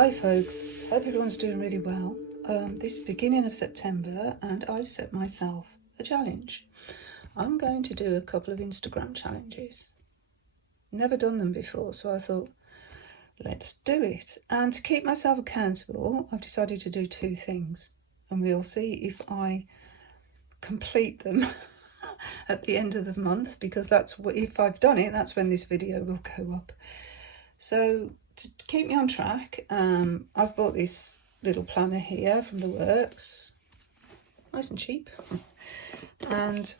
Hi folks, hope everyone's doing really well. This is beginning of September and I've set myself a challenge. I'm going to do a couple of Instagram challenges. Never done them before, so I thought, let's do it. And to keep myself accountable, I've decided to do two things. And we'll see if I complete them at the end of the month, because that's what, if I've done it, that's when this video will go up. So to keep me on track, I've bought this little planner here from The Works, nice and cheap, and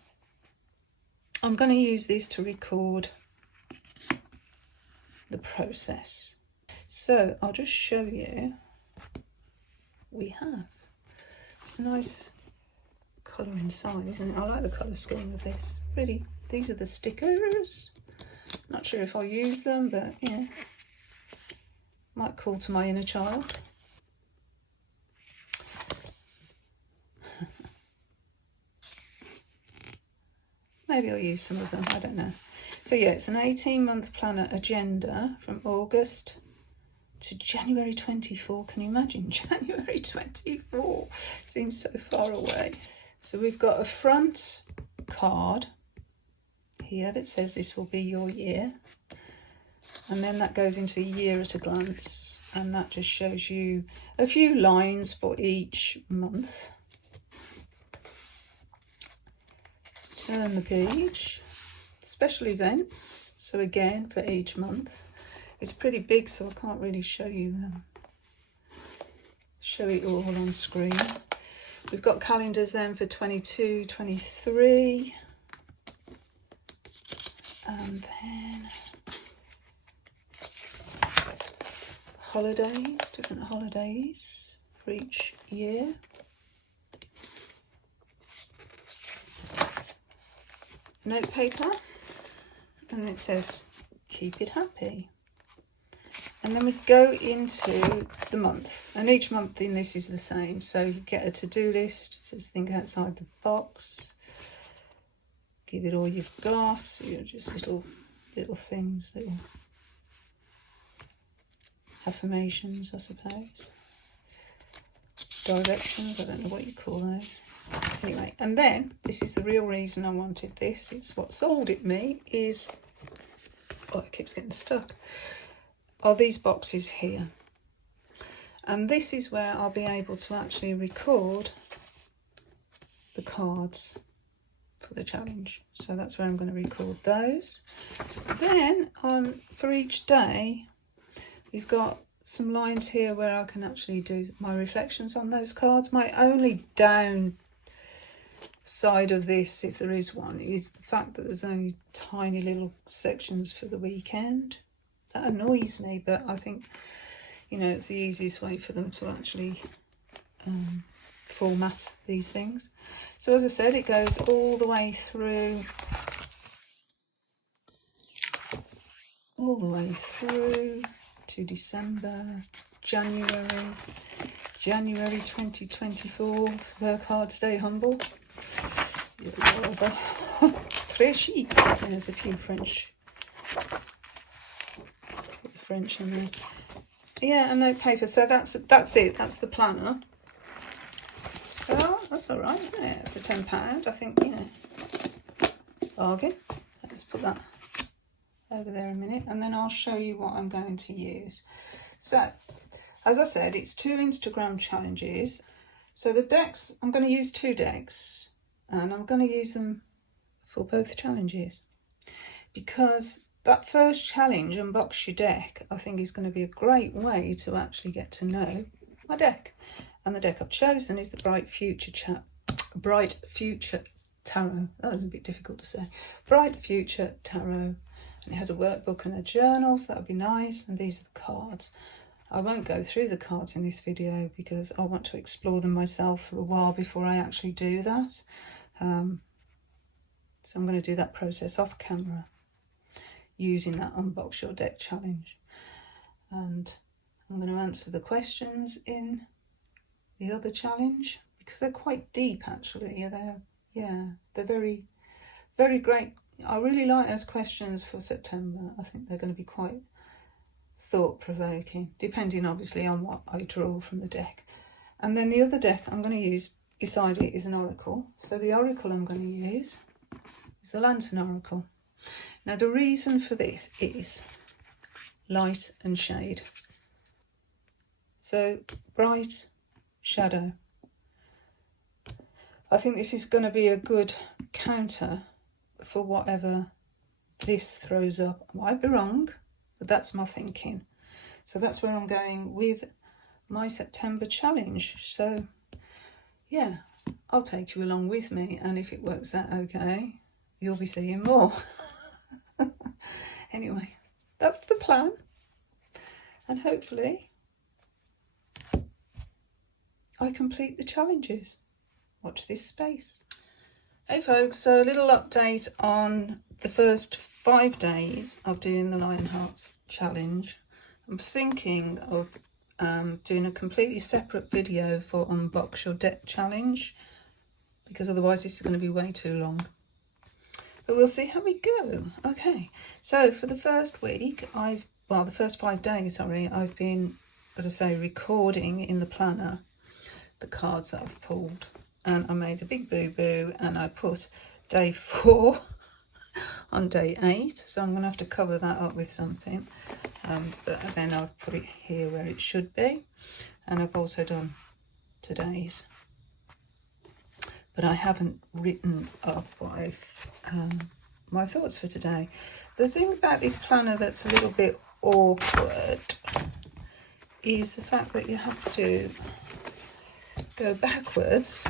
I'm going to use this to record the process. So I'll just show you what we have. It's a nice colour inside, isn't it? I like the colour scheme of this. Really, these are the stickers. Not sure if I'll use them, but yeah, might call to my inner child. Maybe I'll use some of them, I don't know. So yeah, it's an 18-month planner agenda from August to January 24. Can you imagine? January 24 seems so far away. So we've got a front card here that says this will be your year. And then that goes into a year at a glance. And that just shows you a few lines for each month. Turn the page. Special events. So again, for each month. It's pretty big, so I can't really show you show it all on screen. We've got calendars then for 22, 23. And then holidays, different holidays for each year. Note paper, and it says keep it happy. And then we go into the month, and each month in this is the same. So you get a to-do list. It says think outside the box, give it all you've got. So just little things, little affirmations, I suppose, directions, I don't know what you call those. Anyway, and then this is the real reason I wanted this. It's what sold it me is, oh, it keeps getting stuck, are these boxes here. And this is where I'll be able to actually record the cards for the challenge. So that's where I'm going to record those. Then for each day, we've got some lines here where I can actually do my reflections on those cards. My only down side of this, if there is one, is the fact that there's only tiny little sections for the weekend. That annoys me, but I think, you know, it's the easiest way for them to actually format these things. So as I said, it goes all the way through to December, January 2024. Work hard, stay humble. You're rather très chic. And there's a few French in there. Yeah, and note paper. So that's it. That's the planner. So that's all right, isn't it? For £10, I think, you know, bargain. So let's put that over there a minute, and then I'll show you what I'm going to use. So, as I said, it's two Instagram challenges. So the decks, I'm going to use two decks, and I'm going to use them for both challenges, because that first challenge, Unbox Your Deck, I think is going to be a great way to actually get to know my deck. And the deck I've chosen is the Bright Future Tarot. That was a bit difficult to say. Bright Future Tarot. And it has a workbook and a journal, so that would be nice. And these are the cards. I won't go through the cards in this video because I want to explore them myself for a while before I actually do that. So I'm going to do that process off camera using that Unbox Your Deck challenge. And I'm going to answer the questions in the other challenge because they're quite deep actually. They're very, very great. I really like those questions for September. I think they're going to be quite thought-provoking, depending obviously on what I draw from the deck. And then the other deck I'm going to use beside it is an oracle. So the oracle I'm going to use is the Lantern Oracle. Now the reason for this is light and shade. So bright, shadow. I think this is going to be a good counter for whatever this throws up. I might be wrong, but that's my thinking. So that's where I'm going with my September challenge. So yeah, I'll take you along with me, and if it works out okay, you'll be seeing more. Anyway, that's the plan, and hopefully I complete the challenges. Watch this space. Hey folks, so a little update on the first 5 days of doing the Lionhearts challenge. I'm thinking of doing a completely separate video for Unbox Your Deck challenge, because otherwise this is going to be way too long. But we'll see how we go. Okay, so for the first week, the first 5 days, sorry, I've been, as I say, recording in the planner the cards that I've pulled. And I made a big boo-boo and I put day 4 on day 8. So I'm going to have to cover that up with something. But then I've put it here where it should be. And I've also done today's. But I haven't written up what my thoughts for today. The thing about this planner that's a little bit awkward is the fact that you have to go backwards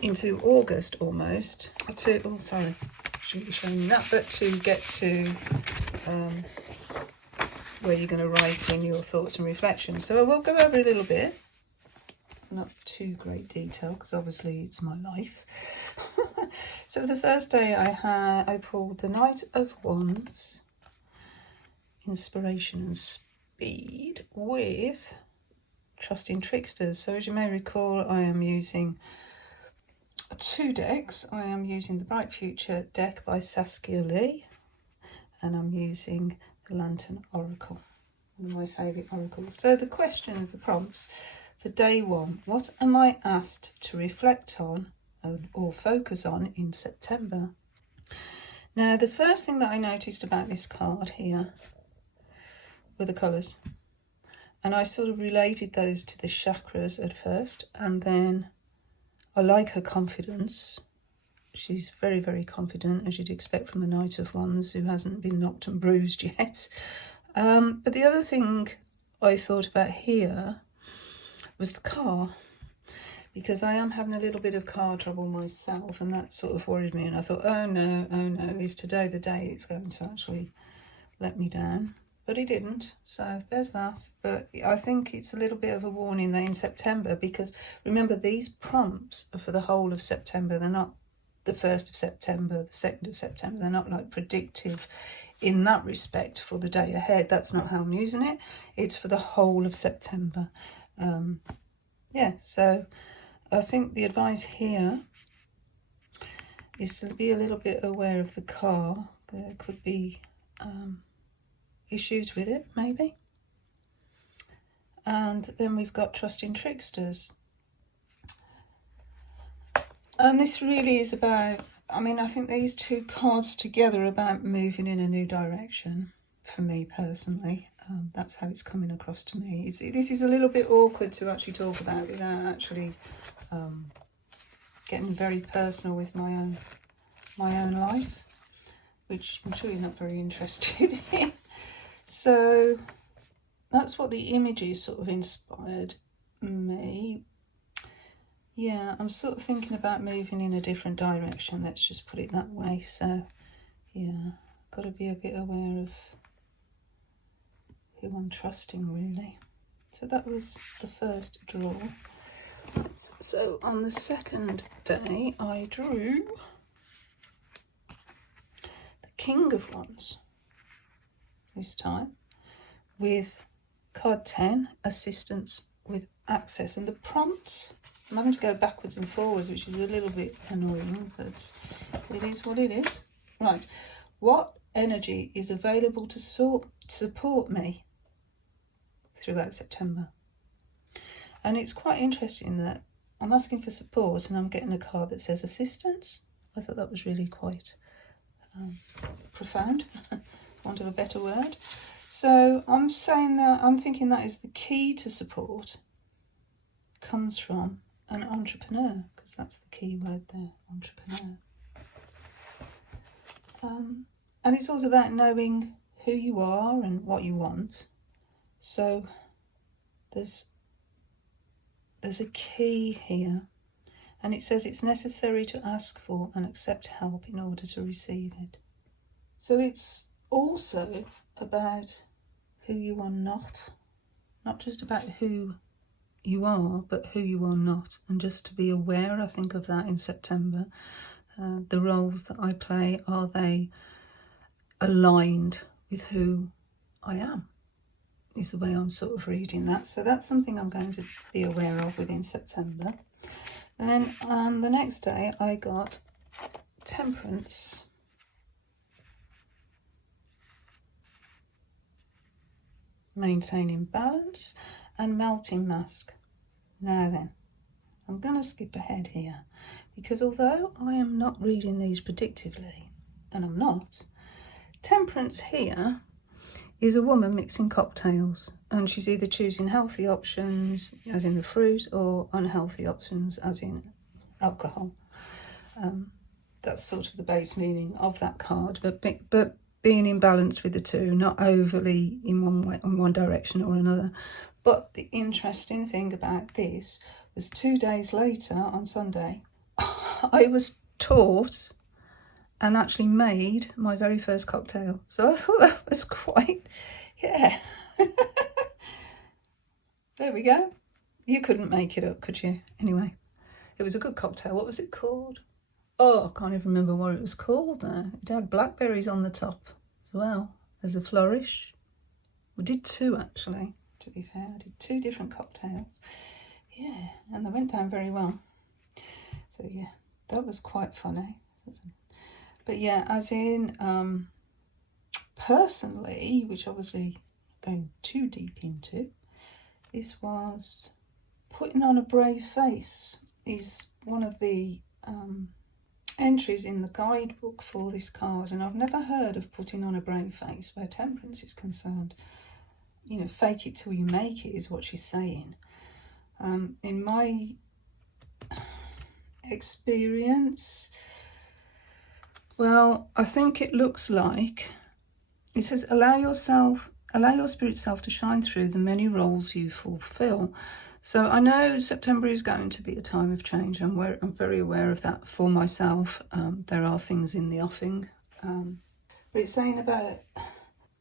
into August almost to, oh sorry, shouldn't be showing that, but to get to where you're going to write in your thoughts and reflections. So I will go over a little bit, not too great detail because obviously it's my life. So the first day I pulled the Knight of Wands, Inspiration and Speed with Trusting Tricksters. So as you may recall, I am using 2 decks. I am using the Bright Future deck by Saskia Lee, and I'm using the Lantern Oracle, one of my favourite oracles. So the questions, the prompts for day 1, what am I asked to reflect on or focus on in September? Now the first thing that I noticed about this card here were the colours. And I sort of related those to the chakras at first, and then I like her confidence. She's very, very confident, as you'd expect from the Knight of Wands, who hasn't been knocked and bruised yet. But the other thing I thought about here was the car, because I am having a little bit of car trouble myself, and that sort of worried me. And I thought, oh no, is today the day it's going to actually let me down? But he didn't, so there's that. But I think it's a little bit of a warning that in September, because remember, these prompts are for the whole of September. They're not the 1st of September, the 2nd of September. They're not like predictive in that respect for the day ahead. That's not how I'm using it. It's for the whole of September. Yeah, so I think the advice here is to be a little bit aware of the car. There could be issues with it, maybe. And then we've got Trusting Tricksters. And this really is about, I mean, I think these 2 cards together are about moving in a new direction for me personally. That's how it's coming across to me. This is a little bit awkward to actually talk about without actually getting very personal with my own life, which I'm sure you're not very interested in. So that's what the images sort of inspired me. Yeah, I'm sort of thinking about moving in a different direction, let's just put it that way. So yeah, got to be a bit aware of who I'm trusting, really. So that was the first draw. So on the second day I drew the King of Wands this time, with card 10, Assistance with Access. And the prompts, I'm having to go backwards and forwards, which is a little bit annoying, but it is what it is. Right, what energy is available to support me throughout September. And it's quite interesting that I'm asking for support and I'm getting a card that says assistance. I thought that was really quite profound, for want of a better word. So I'm saying that I'm thinking that is the key to support comes from an entrepreneur, because that's the key word there, entrepreneur. And it's also about knowing who you are and what you want. So there's a key here, and it says it's necessary to ask for and accept help in order to receive it. So it's also about who you are not just about who you are, but who you are not, and just to be aware, I think, of that in September. The roles that I play, are they aligned with who I am, is the way I'm sort of reading that. So that's something I'm going to be aware of within September. Then on the next day I got Temperance. Maintaining balance and melting mask. Now then, I'm going to skip ahead here, because although I am not reading these predictively, and I'm not, Temperance here is a woman mixing cocktails, and she's either choosing healthy options, as in the fruit, or unhealthy options, as in alcohol. That's sort of the base meaning of that card, but being in balance with the two, not overly in one way, in one direction or another. But the interesting thing about this was 2 days later, on Sunday, I was taught and actually made my very first cocktail. So I thought that was quite, yeah. There we go. You couldn't make it up, could you? Anyway, it was a good cocktail. What was it called? Oh, I can't even remember what it was called now. It had blackberries on the top as well as a flourish. We did 2 actually, to be fair. I did 2 different cocktails. Yeah, and they went down very well. So yeah, that was quite funny. But yeah, as in personally, which obviously going too deep into, this was putting on a brave face is one of the entries in the guidebook for this card, and I've never heard of putting on a brave face where Temperance is concerned. You know, fake it till you make it is what she's saying. In my experience, well, I think it looks like it says allow your spirit self to shine through the many roles you fulfill. So I know September is going to be a time of change. I'm very aware of that for myself. There are things in the offing. But it's saying about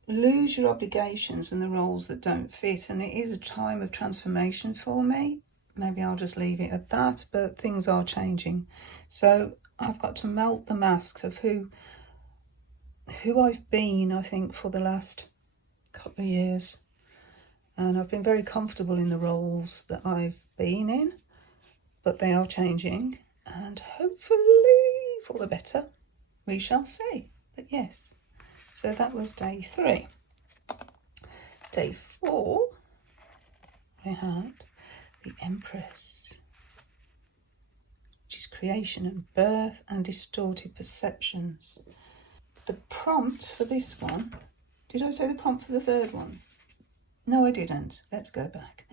lose your obligations and the roles that don't fit. And it is a time of transformation for me. Maybe I'll just leave it at that. But things are changing. So I've got to melt the masks of who I've been, I think, for the last couple of years. And I've been very comfortable in the roles that I've been in, but they are changing, and hopefully for the better. We shall see. But yes, so that was day 3. Day 4, I had the Empress, which is creation and birth and distorted perceptions. The prompt for this one, did I say the prompt for the 3rd one? No, I didn't. Let's go back.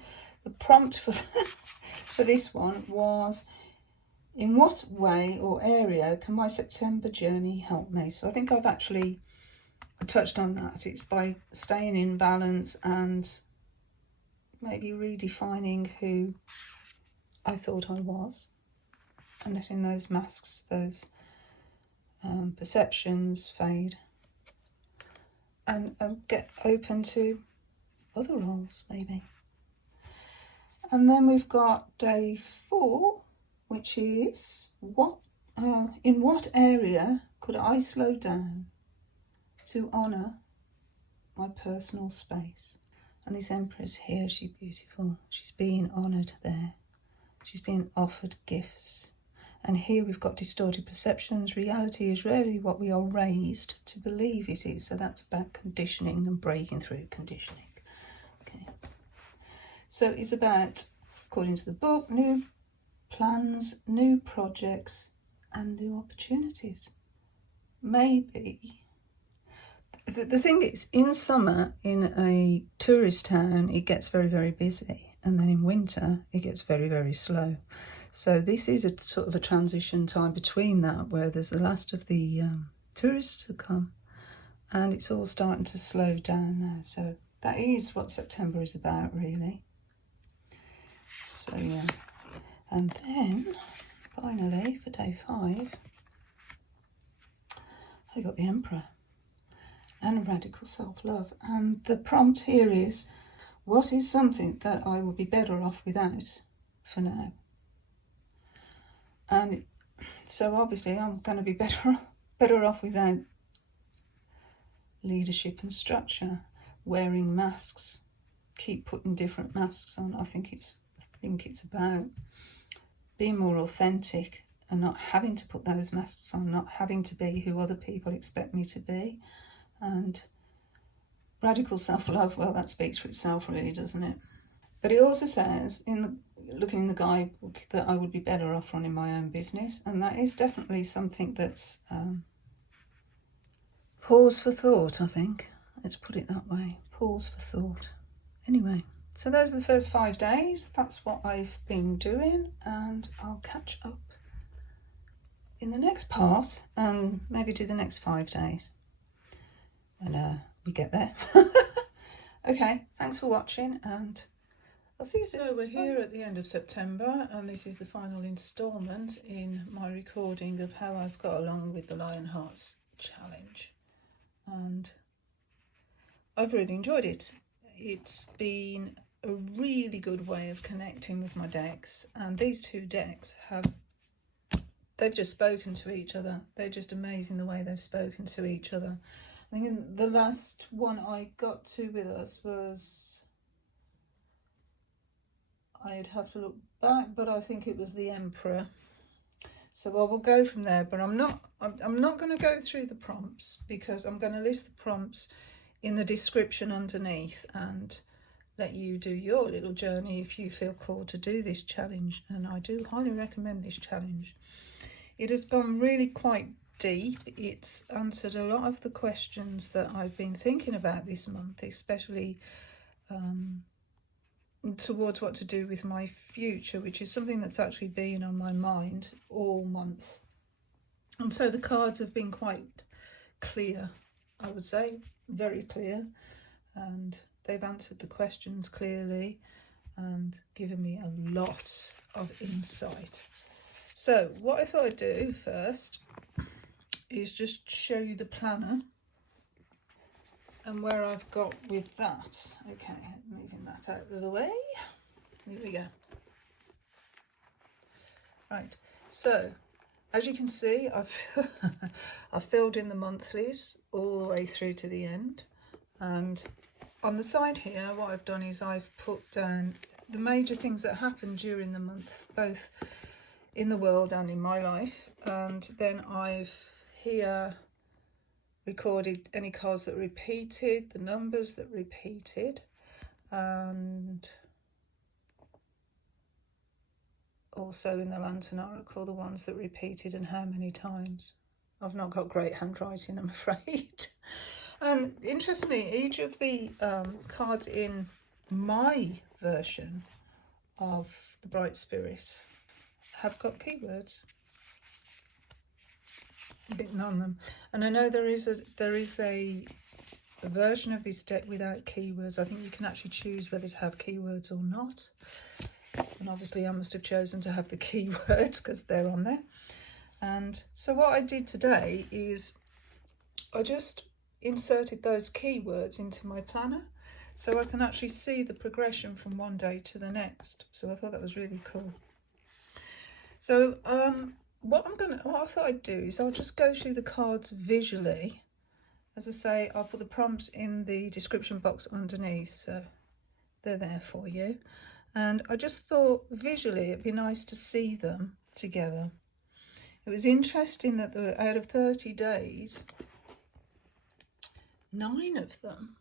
The prompt for this one was, in what way or area can my September journey help me? So I think I've actually touched on that. It's by staying in balance and maybe redefining who I thought I was, and letting those masks, those perceptions fade, and get open to other roles maybe. And then we've got day 4, which is in what area could I slow down to honour my personal space? And this Empress here, she's beautiful. She's being honoured there. She's being offered gifts. And here we've got distorted perceptions. Reality is rarely what we are raised to believe it is. So that's about conditioning and breaking through conditioning. Okay. So it's about, according to the book, new plans, new projects, and new opportunities. Maybe. The thing is, in summer, in a tourist town, it gets very, very busy. And then in winter, it gets very, very slow. So this is a sort of a transition time between that, where there's the last of the tourists to come, and it's all starting to slow down now. So that is what September is about, really. So yeah, and then finally for day 5, I got the Emperor and radical self-love, and the prompt here is, what is something that I will be better off without for now? And so obviously I'm going to be better off without leadership and structure, wearing masks, keep putting different masks on. I think it's about being more authentic and not having to put those masks on, not having to be who other people expect me to be. And radical self-love, well, that speaks for itself really, doesn't it? But it also says, looking in the guidebook, that I would be better off running my own business, and that is definitely something that's pause for thought, I think. Let's put it that way, pause for thought. Anyway, so those are the first 5 days. That's what I've been doing, and I'll catch up in the next part and maybe do the next 5 days when we get there. Okay, thanks for watching, and I'll see you soon. So we're here at the end of September, and this is the final instalment in my recording of how I've got along with the Lion Hearts challenge, and I've really enjoyed it. It's been a really good way of connecting with my decks, and these 2 decks they've just spoken to each other. They're just amazing the way they've spoken to each other. I think the last one I got to with us was, I'd have to look back, but I think it was the Emperor. So I will go from there, but I'm not going to go through the prompts, because I'm going to list the prompts in the description underneath and let you do your little journey if you feel called to do this challenge. And I do highly recommend this challenge. It has gone really quite deep. It's answered a lot of the questions that I've been thinking about this month, especially towards what to do with my future, which is something that's actually been on my mind all month. And so the cards have been quite clear, I would say, very clear, and they've answered the questions clearly and given me a lot of insight. So what I thought I'd do first is just show you the planner and where I've got with that. Okay, moving that out of the way. Here we go. Right, so as you can see, I've filled in the monthlies all the way through to the end, and on the side here what I've done is I've put down the major things that happened during the month, both in the world and in my life, and then I've here recorded any cards that repeated, the numbers that repeated, and also in the Lantern Oracle the ones that repeated and how many times. I've not got great handwriting, I'm afraid. And interestingly, each of the cards in my version of the Bright Spirit have got keywords written on them, and I know there is a version of this deck without keywords. I think you can actually choose whether to have keywords or not, and obviously I must have chosen to have the keywords because they're on there. And so what I did today is I just inserted those keywords into my planner so I can actually see the progression from one day to the next. So I thought that was really cool. So what I thought I'd do is I'll just go through the cards visually. As I say, I'll put the prompts in the description box underneath, so they're there for you. And I just thought visually it'd be nice to see them together. It was interesting that out of 30 days, 9 of them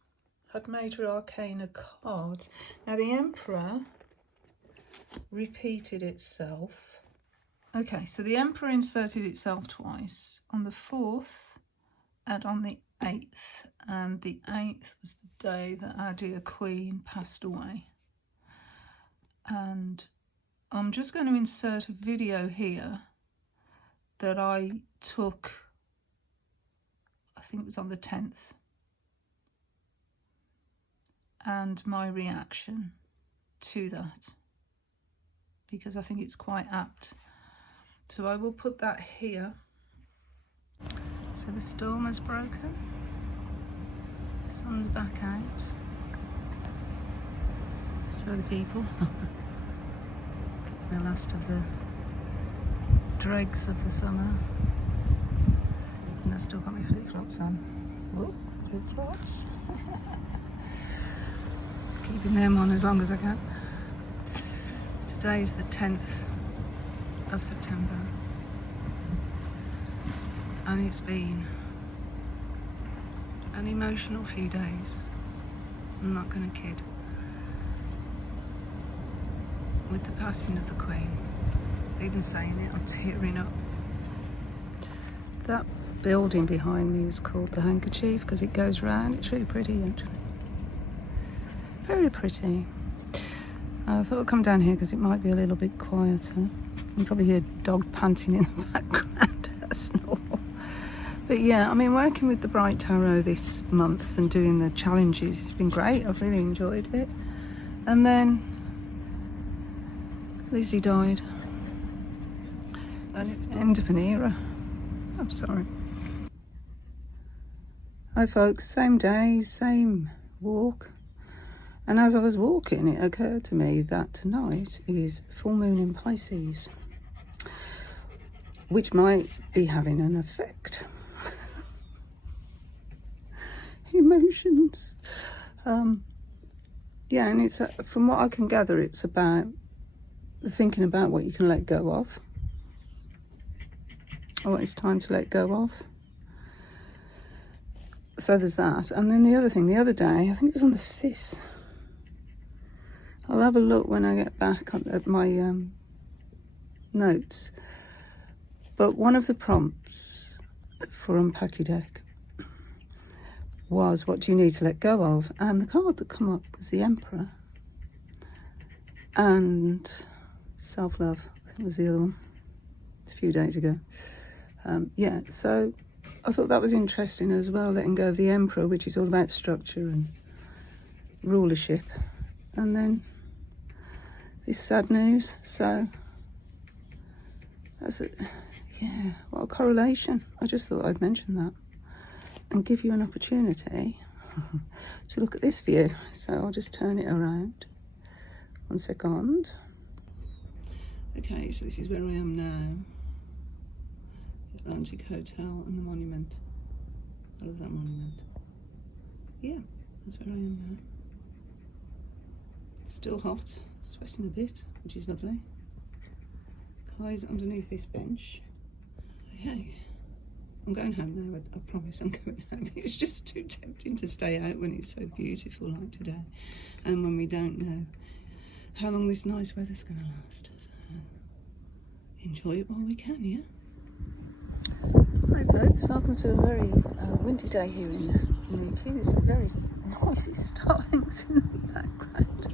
had Major Arcana cards. Now the Emperor repeated itself. Okay, so the Emperor inserted itself twice, on the 4th and on the 8th. And the 8th was the day that our dear Queen passed away. And I'm just going to insert a video here that I took, I think it was on the 10th, and my reaction to that, because I think it's quite apt. So I will put that here. So the storm has broken, sun's back out, so are the people. The last of the dregs of the summer. And I've still got my flip-flops on. Whoop, flip-flops. Keeping them on as long as I can. Today is the 10th of September. And it's been an emotional few days. I'm not going to kid. With the passing of the Queen. Even saying it, I'm tearing up. That building behind me is called the Handkerchief because it goes round. It's really pretty, actually. Very pretty. I thought I'd come down here because it might be a little bit quieter. You can probably hear a dog panting in the background. That's normal. But yeah, I mean, working with the Bright Tarot this month and doing the challenges, it's been great. I've really enjoyed it. And then Lizzie died. And it's the end of an era. I'm sorry. Hi folks, same day, same walk. And as I was walking, it occurred to me that tonight is full moon in Pisces, which might be having an effect. Emotions. Yeah, and it's from what I can gather, it's about thinking about what you can let go of, or what it's time to let go of. So there's that. And then the other thing, the other day, I think it was on the 5th. I'll have a look when I get back at my notes. But one of the prompts for Unpack Your Deck was, what do you need to let go of? And the card that come up was the Emperor. And self-love, I think was the other one. It's a few days ago. Yeah, so I thought that was interesting as well, letting go of the Emperor, which is all about structure and rulership. And then this sad news. So that's it. Yeah, what a correlation. I just thought I'd mention that and give you an opportunity to look at this view. So I'll just turn it around. 1 second. Okay, so this is where I am now. Atlantic Hotel and the monument. I love that monument. Yeah, that's where I am now. It's still hot, sweating a bit, which is lovely. Kai's underneath this bench. Okay, I'm going home now, I promise I'm going home. It's just too tempting to stay out when it's so beautiful like today, and when we don't know how long this nice weather's going to last. So enjoy it while we can, yeah? Hi folks, welcome to a very windy day here in Newquay. There's some very noisy starlings in the background.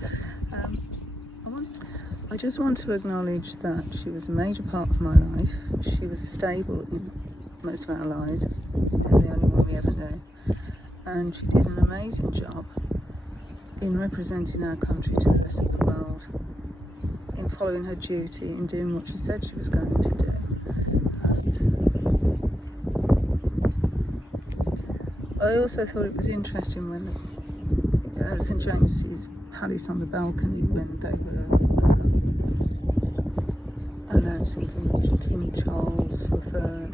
I just want to acknowledge that she was a major part of my life. She was stable in most of our lives. It's the only one we ever knew. And she did an amazing job in representing our country to the rest of the world, in following her duty, in doing what she said she was going to do. I also thought it was interesting when St James's Palace on the balcony, when they were announcing King Charles III,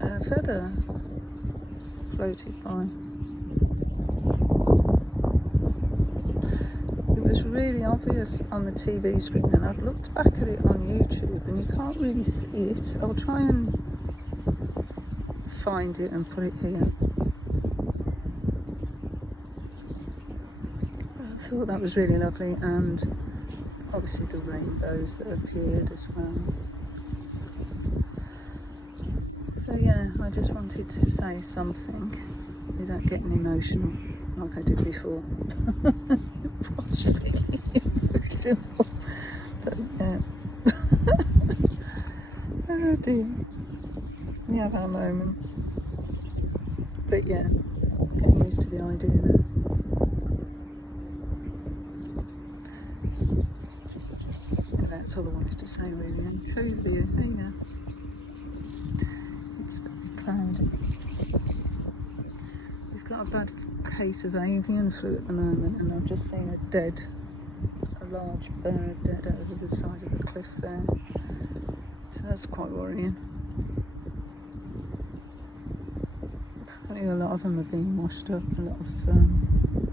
a feather floated by. It was really obvious on the TV screen, and I've looked back at it on YouTube and you can't really see it. I'll try and find it and put it here. I thought that was really lovely, and obviously the rainbows that appeared as well. So yeah, I just wanted to say something without getting emotional like I did before. It was really emotional. But yeah. Oh dear. We have our moments. But yeah, getting used to the idea now. That's all I wanted to say really. So there you go. It's very cloudy. We've got a bad case of avian flu at the moment, and I've just seen a large bird dead over the side of the cliff there. So that's quite worrying. Apparently a lot of them are being washed up. A lot of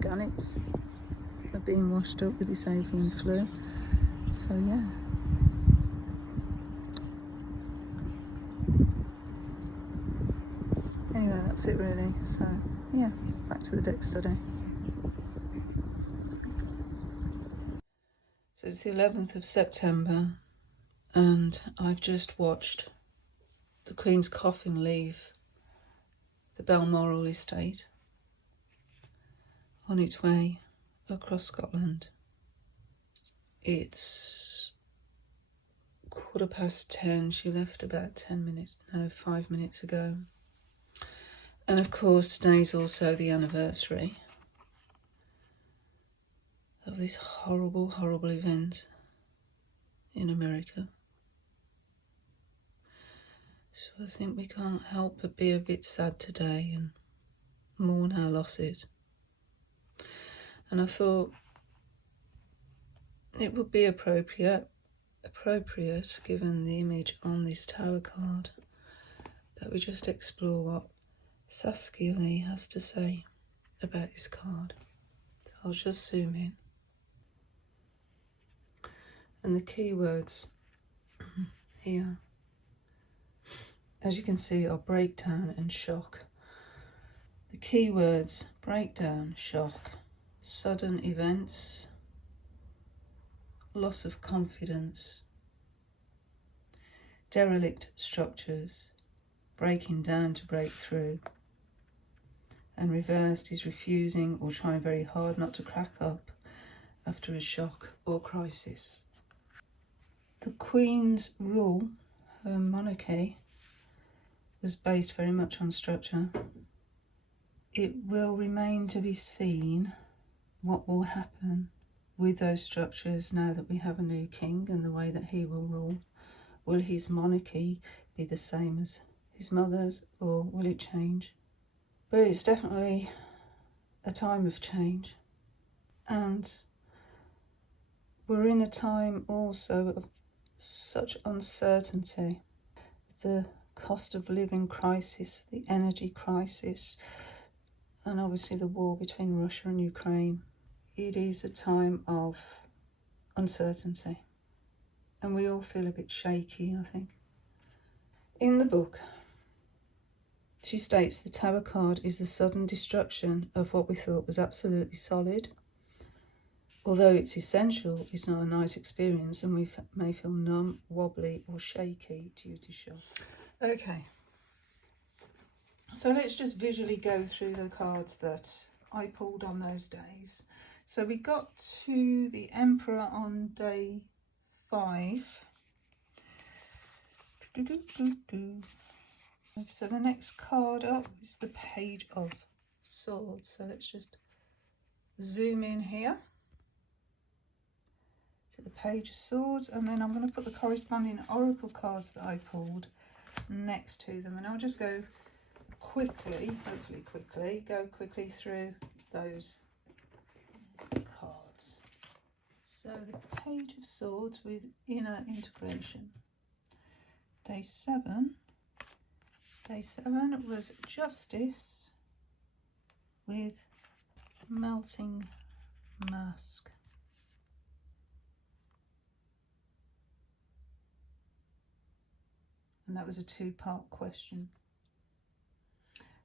gannets are being washed up with this avian flu. So yeah. Anyway, that's it really. So yeah, back to the deck study. So it's the 11th of September, and I've just watched the Queen's coffin leave the Balmoral estate on its way across Scotland. It's 10:15. She left about 5 minutes ago. And of course, today's also the anniversary of this horrible, horrible event in America. So I think we can't help but be a bit sad today and mourn our losses. And I thought it would be appropriate, given the image on this tarot card, that we just explore what Saskia Lee has to say about this card. So I'll just zoom in. And the keywords here, as you can see, are breakdown and shock. The keywords: breakdown, shock, sudden events, loss of confidence, derelict structures, breaking down to break through, and reversed is refusing or trying very hard not to crack up after a shock or crisis. The Queen's rule, her monarchy, was based very much on structure. It will remain to be seen what will happen with those structures now that we have a new king and the way that he will rule. Will his monarchy be the same as his mother's, or will it change? But it's definitely a time of change, and we're in a time also of such uncertainty. The cost of living crisis, the energy crisis, and obviously the war between Russia and Ukraine. It is a time of uncertainty, and we all feel a bit shaky, I think. In the book, she states the Tower card is the sudden destruction of what we thought was absolutely solid. Although it's essential, it's not a nice experience, and we may feel numb, wobbly or shaky due to shock. Okay, so let's just visually go through the cards that I pulled on those days. So we got to the Emperor on day 5. So the next card up is the Page of Swords. So let's just zoom in here to the Page of Swords, and then I'm going to put the corresponding oracle cards that I pulled next to them, and I'll just go quickly, hopefully quickly, through those cards. So the Page of Swords with inner integration. Day 7 was Justice with melting mask. and that was a 2-part question.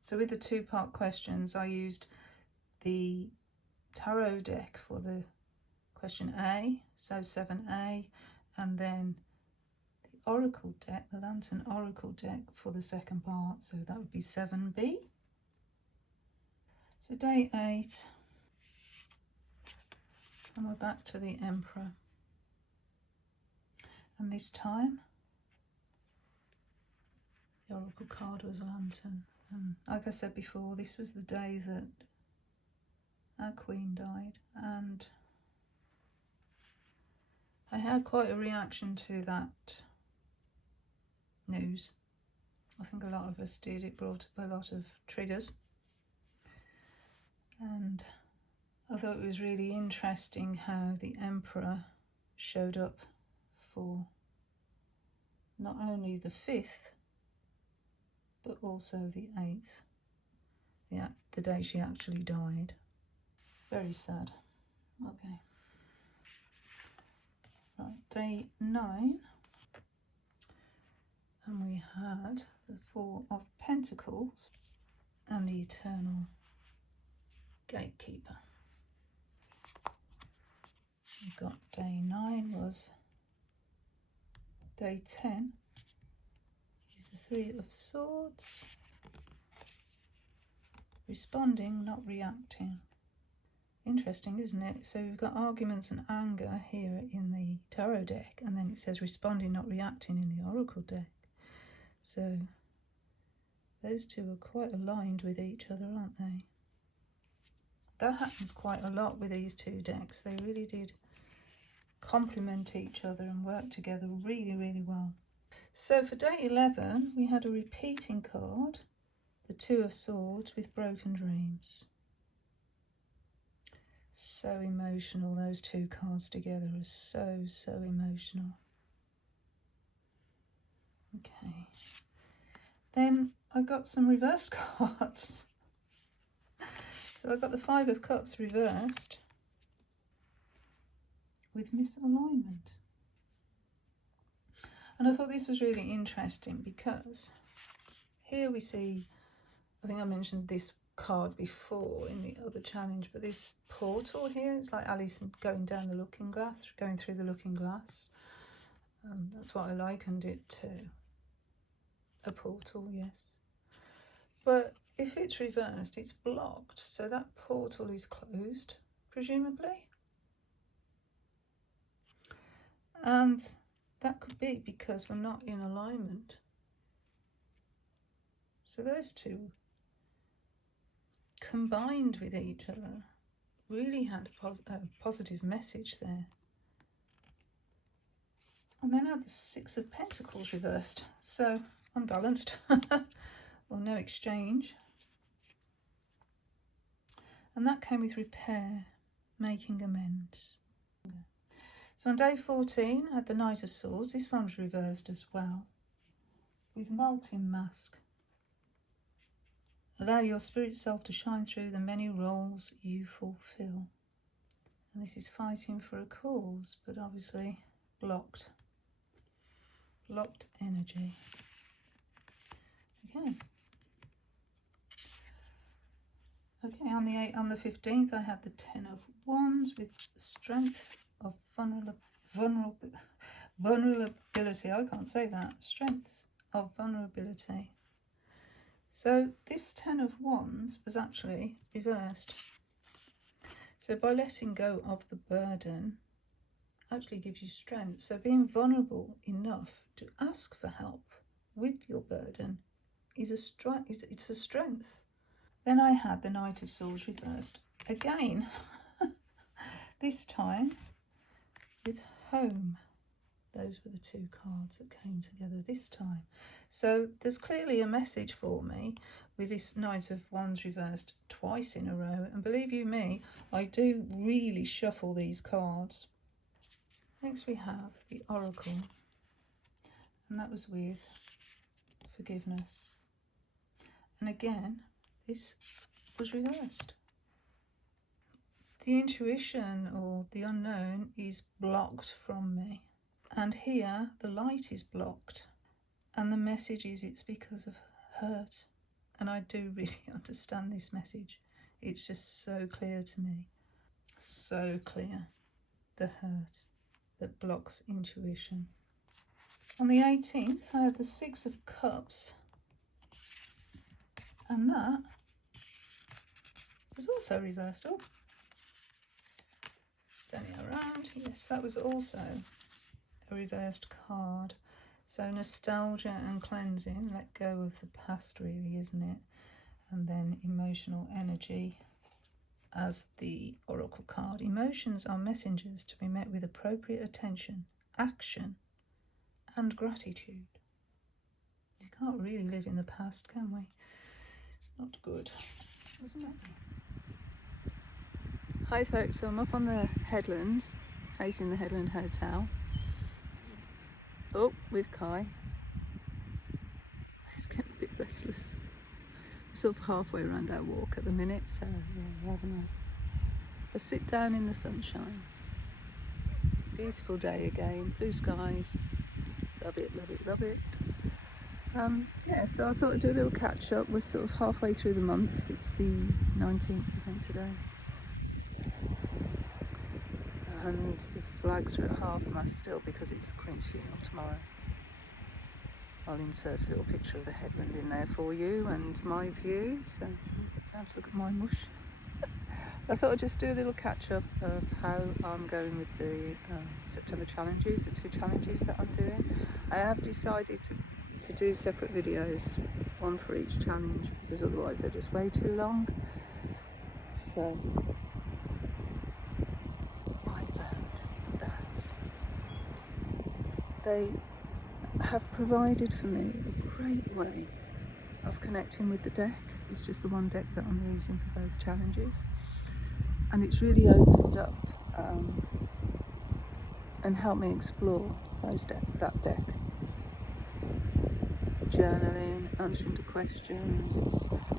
So with the 2-part questions, I used the tarot deck for the question A, so 7A, and then the oracle deck, the Lantern Oracle deck for the second part, so that would be 7B. So day 8, and we're back to the Emperor. And this time, the oracle card was a lantern. And like I said before, this was the day that our Queen died, and I had quite a reaction to that news. I think a lot of us did. It brought up a lot of triggers, and I thought it was really interesting how the Emperor showed up for not only the 5th but also the 8th, the day she actually died. Very sad. Okay. Right, day 9, and we had the 4 of Pentacles and the Eternal Gatekeeper. We got day 9 was day 10 is the 3 of Swords. Responding, not reacting. Interesting, isn't it? So we've got arguments and anger here in the tarot deck, and then it says responding, not reacting in the oracle deck. So those two are quite aligned with each other, aren't they? That happens quite a lot with these two decks. They really did complement each other and work together really, really well. So for day 11, we had a repeating card, the 2 of Swords with Broken Dreams. So emotional, those two cards together are so emotional. Okay. Then I got some reversed cards. So I got the 5 of Cups reversed with misalignment. And I thought this was really interesting because here we see, I think I mentioned this card before in the other challenge, but this portal here, it's like Alice going down the looking glass, going through the looking glass. That's what I likened it to. A portal, yes. But if it's reversed, it's blocked, so that portal is closed, presumably. And that could be because we're not in alignment. So those two combined with each other really had a positive message there. And then I had the 6 of Pentacles reversed, so unbalanced or no exchange. And that came with repair, making amends. So on day 14, I had the Knight of Swords. This one was reversed as well, with Molten Mask. Allow your spirit self to shine through the many roles you fulfill. And this is fighting for a cause, but obviously blocked. Blocked energy. Okay. Okay, on the 15th, I had the 10 of Wands with strength of vulnerability. I can't say that. Strength of vulnerability. So this 10 of Wands was actually reversed. So by letting go of the burden actually gives you strength. So being vulnerable enough to ask for help with your burden is a strength. Then I had the Knight of Swords reversed again, this time with Home. Those were the two cards that came together this time. So there's clearly a message for me with this Knight of Wands reversed twice in a row. And believe you me, I do really shuffle these cards. Next we have the Oracle, and that was with Forgiveness. And again, this was reversed. The intuition or the unknown is blocked from me. And here the light is blocked. And the message is it's because of hurt. And I do really understand this message. It's just so clear to me. So clear. The hurt that blocks intuition. On the 18th, I had the Six of Cups. And that was also reversed. Oh, turning around. Yes, that was also a reversed card. So nostalgia and cleansing, let go of the past really, isn't it? And then emotional energy as the oracle card. Emotions are messengers to be met with appropriate attention, action and gratitude. You can't really live in the past, can we? Not good. Doesn't matter. Hi folks, so I'm up on the headland, facing the Headland Hotel. Oh, with Kai. He's getting a bit restless. We're sort of halfway around our walk at the minute, so yeah, we're having a sit down in the sunshine. Beautiful day again, blue skies. Love it, love it, love it. Yeah, so I thought I'd do a little catch up. We're sort of halfway through the month. It's the 19th, I think, today. And the flags are at half-mast still because it's the Queen's funeral tomorrow. I'll insert a little picture of the headland in there for you and my view, so time to look at my mush. I thought I'd just do a little catch-up of how I'm going with the September challenges, the 2 challenges that I'm doing. I have decided to do separate videos, one for each challenge, because otherwise they're just way too long. So I found that they have provided for me a great way of connecting with the deck. It's just the one deck that I'm using for both challenges, and it's really opened up and helped me explore that deck. Journaling, answering to questions,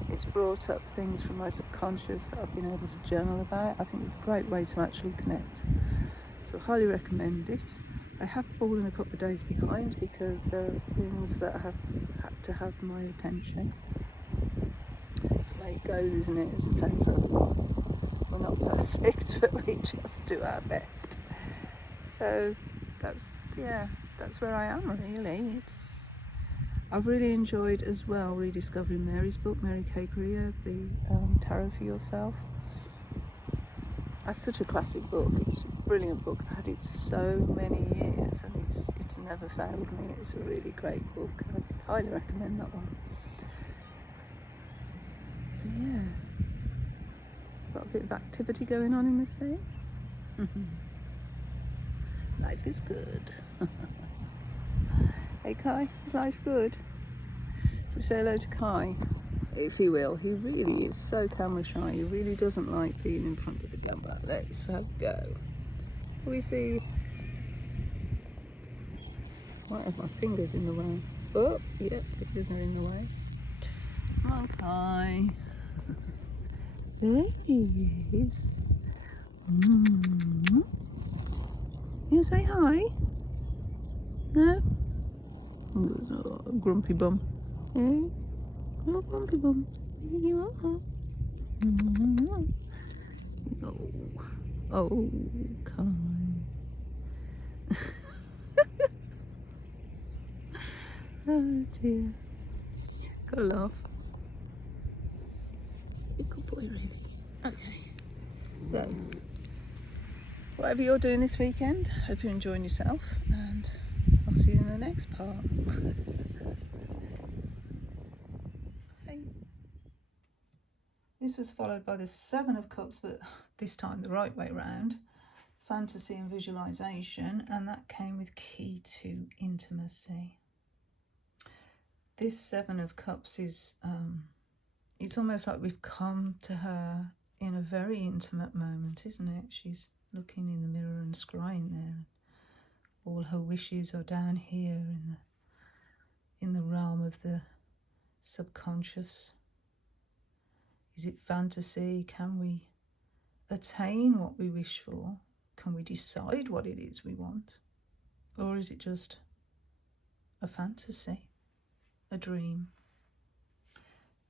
it's brought up things from my subconscious that I've been able to journal about. I think it's a great way to actually connect, so I highly recommend it. I have fallen a couple of days behind because there are things that have had to have my attention. It's the way it goes, isn't it? It's the same for everyone. We're not perfect, but we just do our best. So that's where I am really. I've really enjoyed as well rediscovering Mary's book, Mary K. Greer, the Tarot for Yourself. That's such a classic book. It's a brilliant book. I've had it so many years and it's never failed me. It's a really great book. I highly recommend that one. So yeah, got a bit of activity going on in the sea. Life is good. Hey Kai, is life good? Should we say hello to Kai? If he will. He really is so camera shy. He really doesn't like being in front of the camera. Let's go. We see. Might have my fingers in the way. Oh, yep, fingers are in the way. Come on, Kai. There he is. You say hi? No? Oh, grumpy bum. Hey? Oh, grumpy bum. Here you are. Oh, Kai. Oh dear. Gotta laugh. You're a good boy, really. Okay. So, whatever you're doing this weekend, hope you're enjoying yourself, and I'll see you in the next part. Bye. This was followed by the 7 of Cups, but this time the right way round. Fantasy and visualization, and that came with key to intimacy. This 7 of Cups is, it's almost like we've come to her in a very intimate moment, isn't it? She's looking in the mirror and scrying there. All her wishes are down here in the realm of the subconscious. Is it fantasy? Can we attain what we wish for? Can we decide what it is we want? Or is it just a fantasy? A Dream.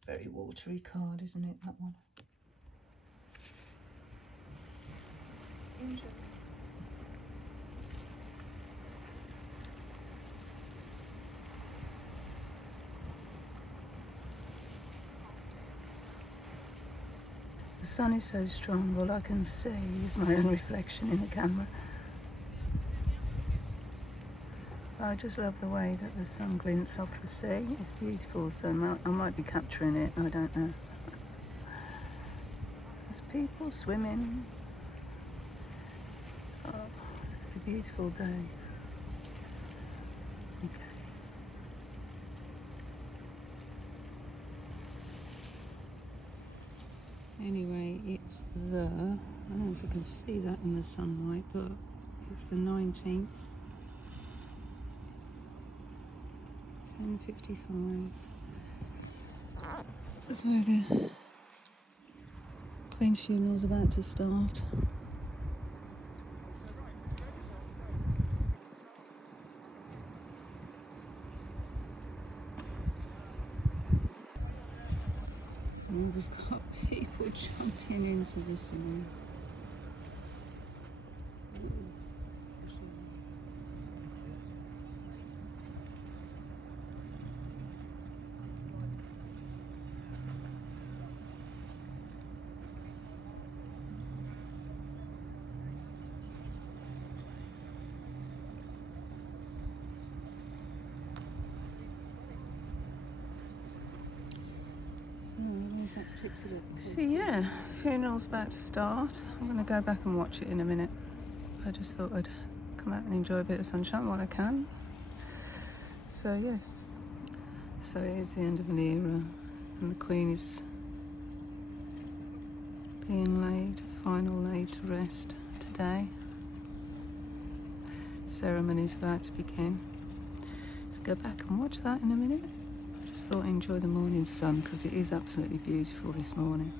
Very watery card, isn't it, that one? Interesting. The sun is so strong, all I can see is my own reflection in the camera. I just love the way that the sun glints off the sea. It's beautiful, so I might be capturing it, I don't know. There's people swimming. Oh, it's a beautiful day. Okay. Anyway, it's I don't know if you can see that in the sunlight, but it's the 19th. 10:55. So the Queen's funeral's about to start. And we've got people jumping into the sea. So yeah, funeral's about to start. I'm going to go back and watch it in a minute. I just thought I'd come out and enjoy a bit of sunshine while I can. So yes, so it is the end of an era, and the Queen is being laid to rest today. Ceremony's about to begin. So go back and watch that in a minute. I just thought I'd enjoy the morning sun because it is absolutely beautiful this morning.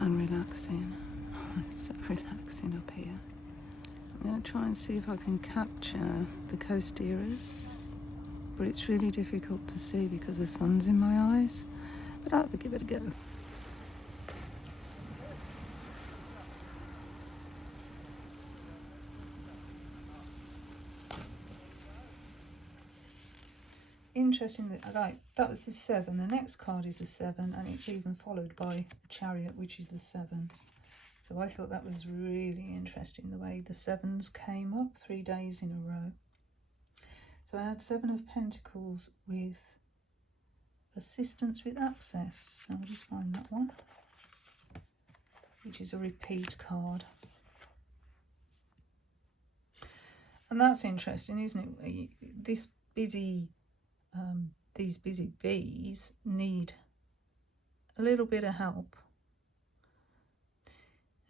And relaxing. It's so relaxing up here. I'm going to try and see if I can capture the costeras, but it's really difficult to see because the sun's in my eyes, but I'll give it a go. Interesting that was the 7. The next card is the 7, and it's even followed by the Chariot, which is the 7. So I thought that was really interesting, the way the 7s came up 3 days in a row. So I had 7 of Pentacles with assistance with access. So I'll just find that one, which is a repeat card. And that's interesting, isn't it? These busy bees need a little bit of help.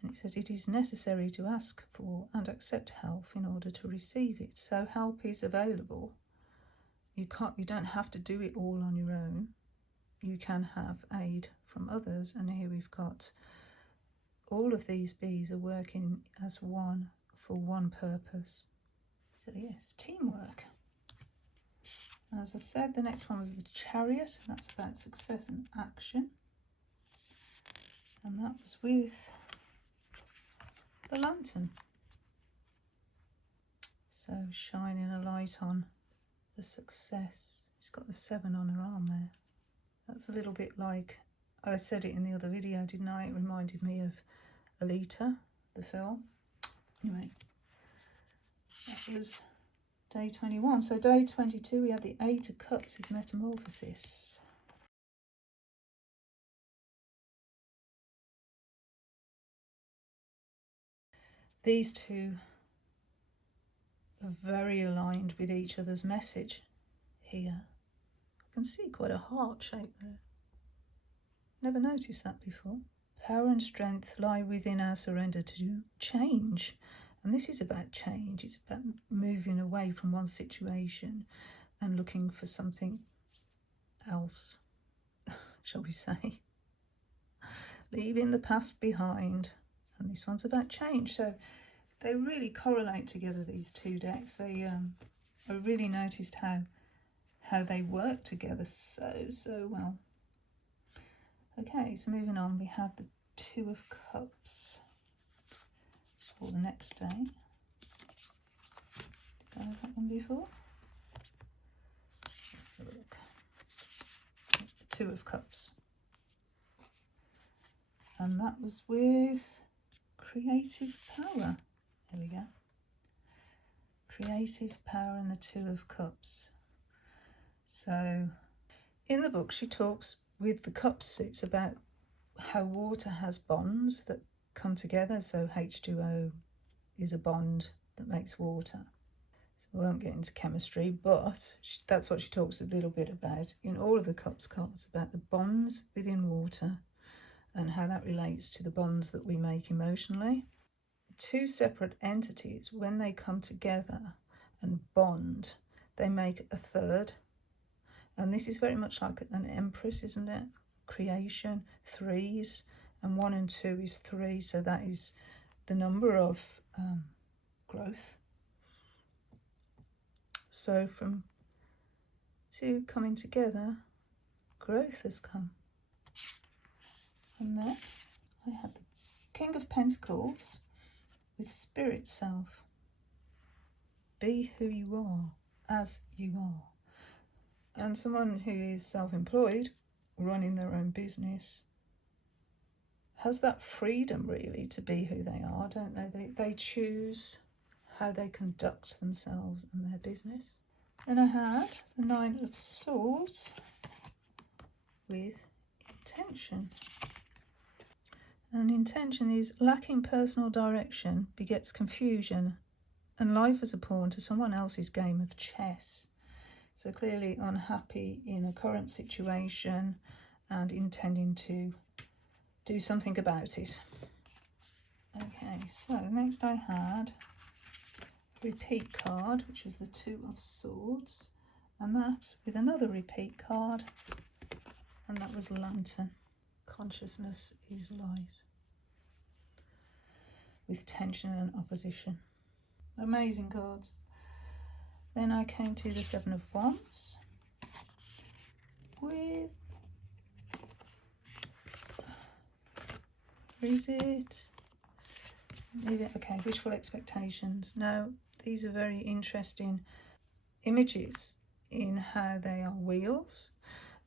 And it says it is necessary to ask for and accept help in order to receive it. So help is available. You don't have to do it all on your own. You can have aid from others. And here we've got all of these bees are working as one for one purpose. So yes, teamwork. And as I said, the next one was the Chariot, and that's about success and action. And that was with the Lantern. So shining a light on the success. She's got the 7 on her arm there. That's a little bit like, I said it in the other video, didn't I? It reminded me of Alita, the film. Anyway, that was day 21. So day 22, we had the 8 of Cups with Metamorphosis. These two are very aligned with each other's message here. I can see quite a heart shape there. Never noticed that before. Power and strength lie within our surrender to change. And this is about change. It's about moving away from one situation and looking for something else, shall we say. Leaving the past behind. And this one's about change. So they really correlate together, these two decks. They I really noticed how they work together so well. Okay, so moving on, we have the Two of Cups for the next day. Did I have that one before? Let's have a look. The Two of Cups. And that was with creative power. There we go. Creative power and the Two of Cups. So in the book she talks with the cup suits about how water has bonds that come together. So H2O is a bond that makes water. So we won't get into chemistry, but that's what she talks a little bit about in all of the cups cards, about the bonds within water and how that relates to the bonds that we make emotionally. Two separate entities, when they come together and bond, they make a third. And this is very much like an empress, isn't it? Creation, threes, and 1 and 2 is 3, so that is the number of growth. So from two coming together, growth has come. And then I had the King of Pentacles with Spirit Self. Be who you are, as you are. And someone who is self-employed, running their own business, has that freedom really to be who they are, don't they? They choose how they conduct themselves and their business. Then I had the Nine of Swords with intention. And intention is lacking personal direction begets confusion and life as a pawn to someone else's game of chess. So clearly unhappy in a current situation and intending to do something about it. Okay, so next I had a repeat card, which was the Two of Swords, and that with another repeat card, and that was Lantern. Consciousness is light. With tension and opposition. Amazing cards. Then I came to the Seven of Wands with, where is it? Okay, wishful expectations. Now, these are very interesting images in how they are wheels.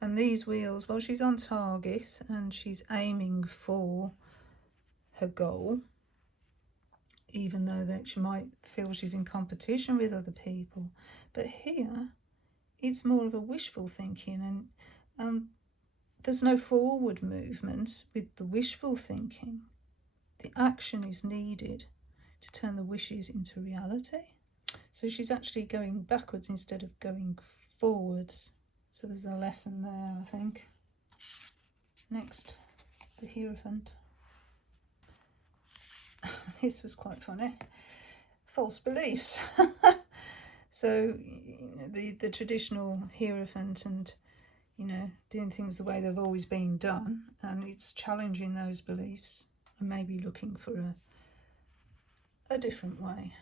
And these wheels, well, she's on target and she's aiming for her goal, even though that she might feel she's in competition with other people. But here, it's more of a wishful thinking, and there's no forward movement with the wishful thinking. The action is needed to turn the wishes into reality. So she's actually going backwards instead of going forwards. So there's a lesson there, I think. Next, the Hierophant. This was quite funny. False beliefs. So the traditional Hierophant and, you know, doing things the way they've always been done, and it's challenging those beliefs and maybe looking for a different way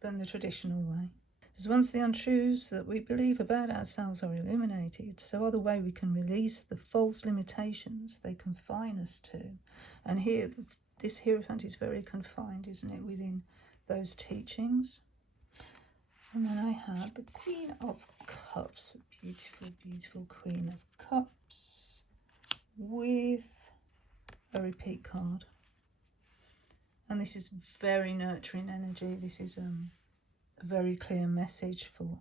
than the traditional way. Because once the untruths that we believe about ourselves are illuminated, so are the way we can release the false limitations they confine us to. And here, this Hierophant is very confined, isn't it, within those teachings. And then I have the Queen of Cups, beautiful, beautiful Queen of Cups, with a repeat card. And this is very nurturing energy. This is a very clear message for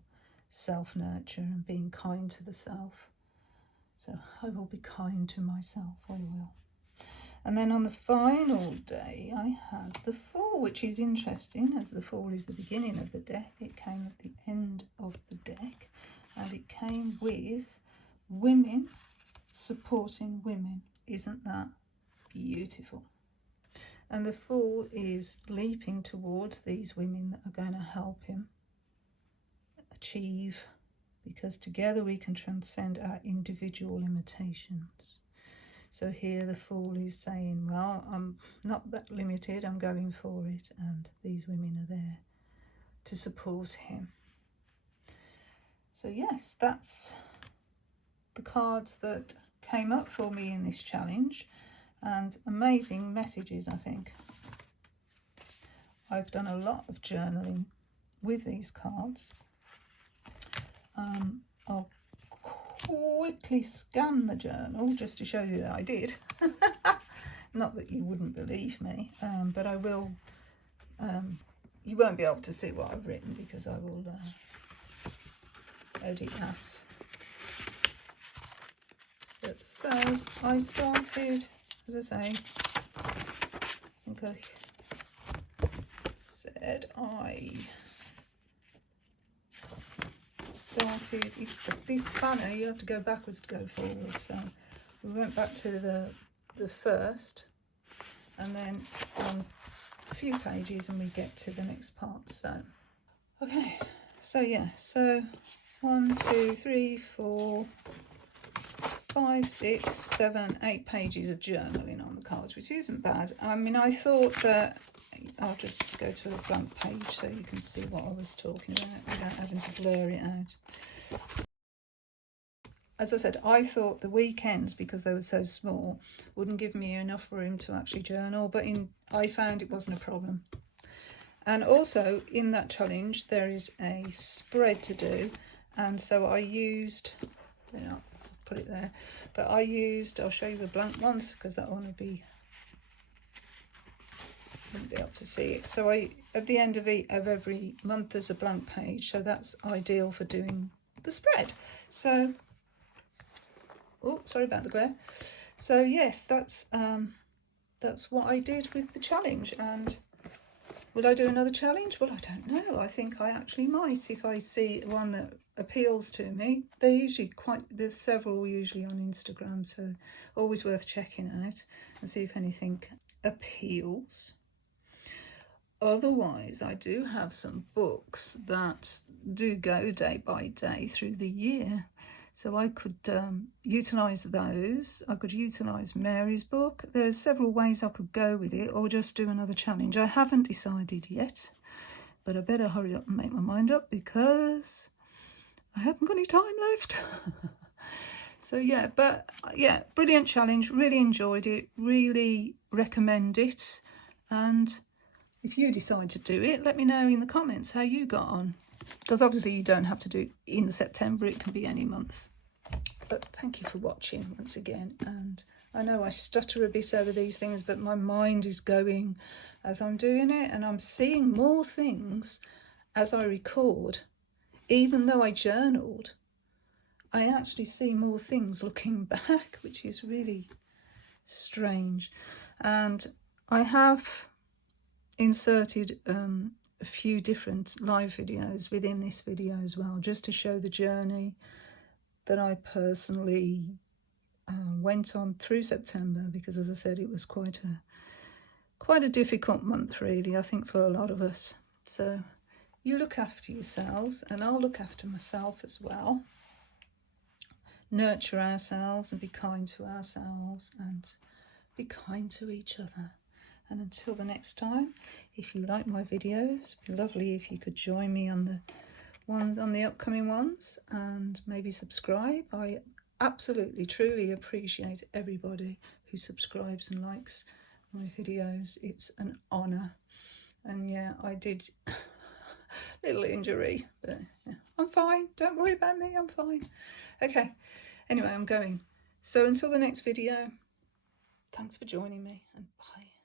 self-nurture and being kind to the self. So I will be kind to myself, I will. And then on the final day, I had the Fool, which is interesting, as the Fool is the beginning of the deck. It came at the end of the deck, and it came with women supporting women. Isn't that beautiful? And the Fool is leaping towards these women that are going to help him achieve, because together we can transcend our individual limitations. So here the Fool is saying, well, I'm not that limited, I'm going for it, and these women are there to support him. So yes, that's the cards that came up for me in this challenge, and amazing messages, I think. I've done a lot of journaling with these cards. I'll quickly scan the journal just to show you that I did. Not that you wouldn't believe me, but I will. You won't be able to see what I've written because I will edit that. But so I started, as I say, I think I said I started, this planner you have to go backwards to go forward, so we went back to the first, and then on a few pages and we get to the next part. So okay, so yeah, so 1 2 3 4 5 6 7 8 pages of journaling on the cards, which isn't bad. I mean, I thought that I'll just go to a blank page so you can see what I was talking about without having to blur it out. As I said, I thought the weekends, because they were so small, wouldn't give me enough room to actually journal, but I found it wasn't a problem. And also in that challenge there is a spread to do, and so I used, you know, put it there, but I used, I'll show you the blank ones because that one would be, wouldn't be able to see it. So at the end of every month there's a blank page, so that's ideal for doing the spread. So, oh, sorry about the glare. So yes, that's what I did with the challenge. And will I do another challenge? Well, I don't know. I think I actually might if I see one that appeals to me. They're usually there's several usually on Instagram, so always worth checking out and see if anything appeals. Otherwise, I do have some books that do go day by day through the year. So I could utilise those. I could utilise Mary's book. There's several ways I could go with it, or just do another challenge. I haven't decided yet, but I better hurry up and make my mind up because I haven't got any time left. So yeah, but yeah, brilliant challenge. Really enjoyed it. Really recommend it. And if you decide to do it, let me know in the comments how you got on. Because obviously you don't have to do it in September, it can be any month. But thank you for watching once again. And I know I stutter a bit over these things, but my mind is going as I'm doing it, and I'm seeing more things as I record. Even though I journaled, I actually see more things looking back, which is really strange. And I have inserted a few different live videos within this video as well, just to show the journey that I personally went on through September, because as I said, it was quite a difficult month really, I think, for a lot of us. So you look after yourselves and I'll look after myself as well. Nurture ourselves and be kind to ourselves and be kind to each other. And until the next time, if you like my videos, it'd be lovely if you could join me on the upcoming ones, and maybe subscribe. I absolutely, truly appreciate everybody who subscribes and likes my videos. It's an honour. And yeah, I did a little injury, but yeah, I'm fine. Don't worry about me, I'm fine. Okay, anyway, I'm going. So until the next video, thanks for joining me, and bye.